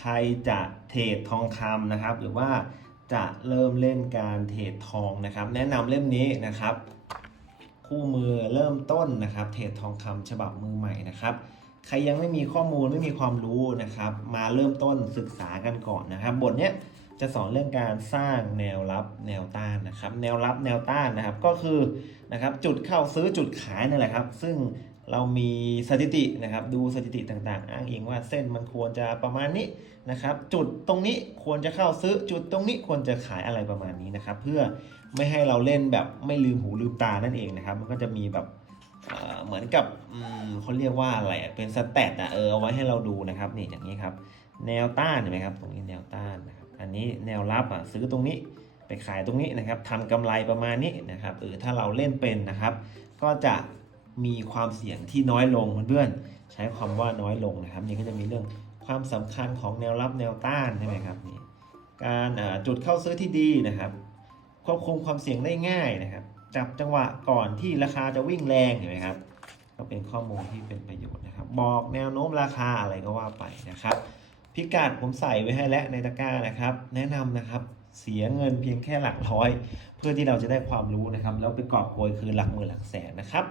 ใครจะเทรดทองคำนะครับ หรือว่าจะเริ่มเล่นการเทรดทองนะครับ แนะนำเล่มนี้นะครับ คู่มือเริ่มต้นนะครับ เทรดทองคำฉบับมือใหม่นะครับ ใครยังไม่มีข้อมูลไม่มีความรู้นะครับ มาเริ่มต้นศึกษากันก่อนนะครับ บทเนี้ย จะสอนเรื่องการสร้างแนวรับแนวต้านนะครับ แนวรับแนวต้านนะครับก็คือนะครับจุดเข้าซื้อจุดขายนั่นแหละครับ ซึ่งเรามีสถิตินะครับ ดูสถิติต่างๆ อ้างอิงว่าเส้นมันควรจะประมาณนี้นะครับ จุดตรงนี้ควรจะเข้าซื้อจุดตรงนี้ควรจะขายอะไรประมาณนี้นะครับ เพื่อไม่ให้เราเล่นแบบไม่ลืมหูลืมตานั่นเองนะครับ มันก็จะมีแบบเหมือนกับเขาเรียกว่าอะไรเป็นสแตทอะเออเอาไว้ให้เราดูนะครับนี่อย่างนี้ครับ แนวต้านเห็นไหมครับ ตรงนี้แนวต้านนะครับ อันนี้แนวรับอะซื้อตรงนี้ไปขายตรงนี้นะครับทำกำไรประมาณนี้นะครับเออถ้าเราเล่นเป็นนะครับ ก็จะมีความเสี่ยงที่น้อยลงเพื่อนๆใช้ความว่าน้อยลงนะครับ นี่ก็จะมีเรื่องความสำคัญของแนวรับแนวต้านใช่ไหมครับนี่การจุดเข้าซื้อที่ดีนะครับควบคุมความเสี่ยงได้ง่ายนะครับ จับจังหวะก่อนที่ราคาจะวิ่งแรงเห็นไหมครับ ก็เป็นข้อมูลที่เป็นประโยชน์นะครับ บอกแนวโน้มราคาอะไรก็ว่าไปนะครับ พิกัดผมใส่ไว้ให้แล้วในตะกร้านะครับ แนะนำนะครับเสียเงินเพียงแค่หลักร้อย เพื่อที่เราจะได้ความรู้นะครับ แล้วไปกอบโกยคือหลักหมื่นหลักแสนนะครับ